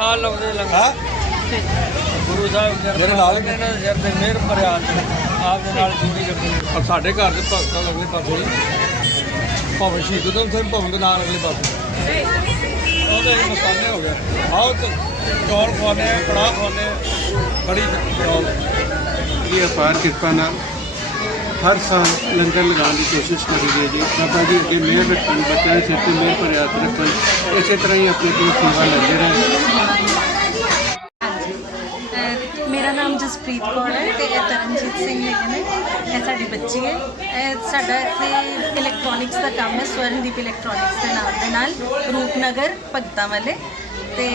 ਸਾਲ ਲਾਉਂਦੇ ਲੰਗਰ। ਹਾਂ? ਗੁਰੂ ਸਾਹਿਬ ਮੇਰੇ ਨਾਲ ਇਹਨਾਂ ਦੇ ਸਿਰ ਤੇ ਮਿਹਰ ਭਰਿਆ ਆਪ ਦੇ ਨਾਲ ਜੁੜੀ ਰੱਖੀ ਔਰ ਸਾਡੇ ਘਰ ਦੇ ਭਗਤਾਂ ਅਗਲੇ ਪਾਸੇ ਭਵਨ ਸ਼ਹੀਦ ਉਦਮ ਸਿੰਘ ਭਵਨ ਦੇ ਨਾਲ ਅਗਲੇ ਪਾਸੇ। ਉਹਦੇ ਵਿੱਚ ਮਸਾਲੇ ਹੋ ਗਿਆ। ਆਓ ਤੇ ਚੌਲ ਖਵਾਨੇ ਆ ਕੜਾਹ ਖਵਾਨੇ ਆ। ਕੜੀ ਚੌਲ। ਦੀ ਅਪਾਰ ਕਿਰਪਾ ਨਾਲ ਹਰ ਸਾਲ ਲੰਗਰ ਲਗਾਉਣ ਦੀ ਕੋਸ਼ਿਸ਼ ਕਰੀਏ ਜੀ। ਬਾਬਾ ਜੀ, ਅੱਗੇ ਮਿਹਰ ਰੱਖਣ, ਬੱਚਿਆਂ ਦੇ ਸਿਰ ਤੇ ਮਿਹਰ ਭਰਿਆ ਰੱਖਣ, ਇਸੇ ਤਰ੍ਹਾਂ ਹੀ ਆਪਣੀ ਕੋਈ ਸੇਵਾ ਲੈਂਦੇ ਰਹਿਣ। ਮੇਰਾ ਨਾਮ ਜਸਪ੍ਰੀਤ ਕੌਰ ਹੈ ਤੇ ਇਹ ਤਰਨਜੀਤ ਸਿੰਘ ਹੈਗੇ ਨੇ। ਇਹ ਸਾਡੀ ਬੱਚੀ ਹੈ। ਇਹ ਸਾਡਾ ਇੱਥੇ ਇਲੈਕਟ੍ਰੋਨਿਕਸ ਦਾ ਕੰਮ ਹੈ, ਸਵਰਨਦੀਪ ਇਲੈਕਟ੍ਰੋਨਿਕਸ ਦੇ ਨਾਮ ਦੇ ਨਾਲ, ਰੂਪਨਗਰ ਭਗਤਾਂ ਵਾਲੇ। ਤੇ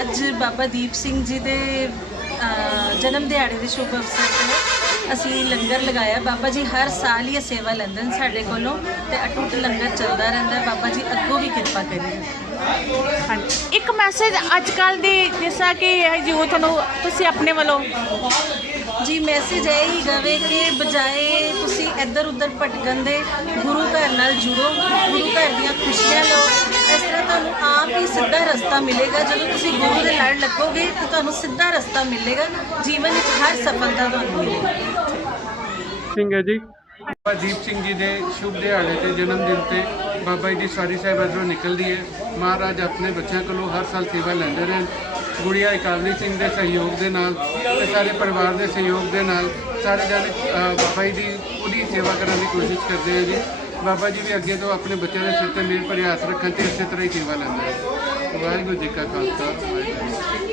ਅੱਜ ਬਾਬਾ ਦੀਪ ਸਿੰਘ ਜੀ ਦੇ ਜਨਮ ਦਿਹਾੜੇ ਦੇ ਸ਼ੁਭ ਅਵਸਰ ਤੇ ਅਸੀਂ ਲੰਗਰ ਲਗਾਇਆ। ਬਾਬਾ ਜੀ ਹਰ ਸਾਲ ਹੀ ਇਹ ਸੇਵਾ ਲੈਂਦੇ ਨੇ ਸਾਡੇ ਕੋਲੋਂ ਤੇ ਅਟੁੱਟ ਲੰਗਰ ਚੱਲਦਾ ਰਹਿੰਦਾ ਹੈ। ਬਾਬਾ ਜੀ ਅੱਗੋਂ ਵੀ ਕਿਰਪਾ ਕਰੀਏ। ਹਾਂਜੀ। ਇੱਕ ਮੈਸੇਜ ਅੱਜ ਕੱਲ ਦੀ ਜਿਸ ਕਿ ਯੂਥ ਨੂੰ ਤੁਸੀਂ ਆਪਣੇ ਵੱਲੋਂ। ਜੀ ਮੈਸੇਜ ਇਹ ਹੀ ਗਵੇ ਕਿ ਬਜਾਏ ਤੁਸੀਂ ਇੱਧਰ ਉੱਧਰ ਭਟਕਣ ਦੇ ਗੁਰੂ ਘਰ ਨਾਲ ਜੁੜੋ। ਗੁਰੂ ਘਰ ਦੀਆਂ ਖੁਸ਼ੀਆਂ ਲਓ। ਇਸ ਤਰ੍ਹਾਂ ਤੁਹਾਨੂੰ ਆਪ ਹੀ ਸਿੱਧਾ ਰਸਤਾ ਮਿਲੇਗਾ ਜਦੋਂ ਤੁਸੀਂ ਗੁਰੂ ਦੇ ਲੜ ਲੱਗੋਗੇ ਤਾਂ ਤੁਹਾਨੂੰ ਸਿੱਧਾ ਰਸਤਾ ਮਿਲੇਗਾ ਜੀਵਨ ਵਿੱਚ ਹਰ ਸਫਲਤਾ ਤੁਹਾਨੂੰ ਮਿਲੇਗੀ। ਸਿੰਘ ਹੈ ਜੀ। ਬਾਬਾ ਦੀਪ ਸਿੰਘ ਜੀ ਦੇ ਸ਼ੁਭ ਦਿਹਾੜੇ ਤੇ ਜਨਮ ਦਿਨ ਤੇ ਬਾਬਾ ਜੀ ਦੀ ਸਾਰੀ ਸਾਹਿਬ ਅਜਰੋਂ ਨਿਕਲਦੀ ਹੈ। ਮਹਾਰਾਜ ਆਪਣੇ ਬੱਚਿਆਂ ਕੋਲੋਂ ਹਰ ਸਾਲ ਸੇਵਾ ਲੈਂਦੇ ਰਹਿਣ। ਗੁੜੀਆ ਇਕਾਵਲੀ ਸਿੰਘ ਦੇ ਸਹਿਯੋਗ ਦੇ ਨਾਲ ਤੇ ਸਾਰੇ ਪਰਿਵਾਰ ਦੇ ਸਹਿਯੋਗ ਦੇ ਨਾਲ ਸਾਰੇ ਜਣੇ ਬਾਬਾ ਜੀ ਦੀ ਪੂਰੀ ਸੇਵਾ ਕਰਨ ਦੀ ਕੋਸ਼ਿਸ਼ ਕਰਦੇ ਆ ਜੀ। ਬਾਬਾ ਜੀ ਵੀ ਅੱਗੇ ਤੋਂ ਆਪਣੇ ਬੱਚਿਆਂ ਦੇ ਸਿਰ ਤੇ ਮਿਹਰ ਭਰੇ ਹੱਥ ਰੱਖਣ ਤੇ ਇਸੇ ਤਰ੍ਹਾਂ ਹੀ ਸੇਵਾ ਲੈਂਦੇ ਆ। ਵਾਹਿਗੁਰੂ ਜੀ ਕਾ ਖਾਲਸਾ, ਵਾਹਿਗੁਰੂ ਜੀ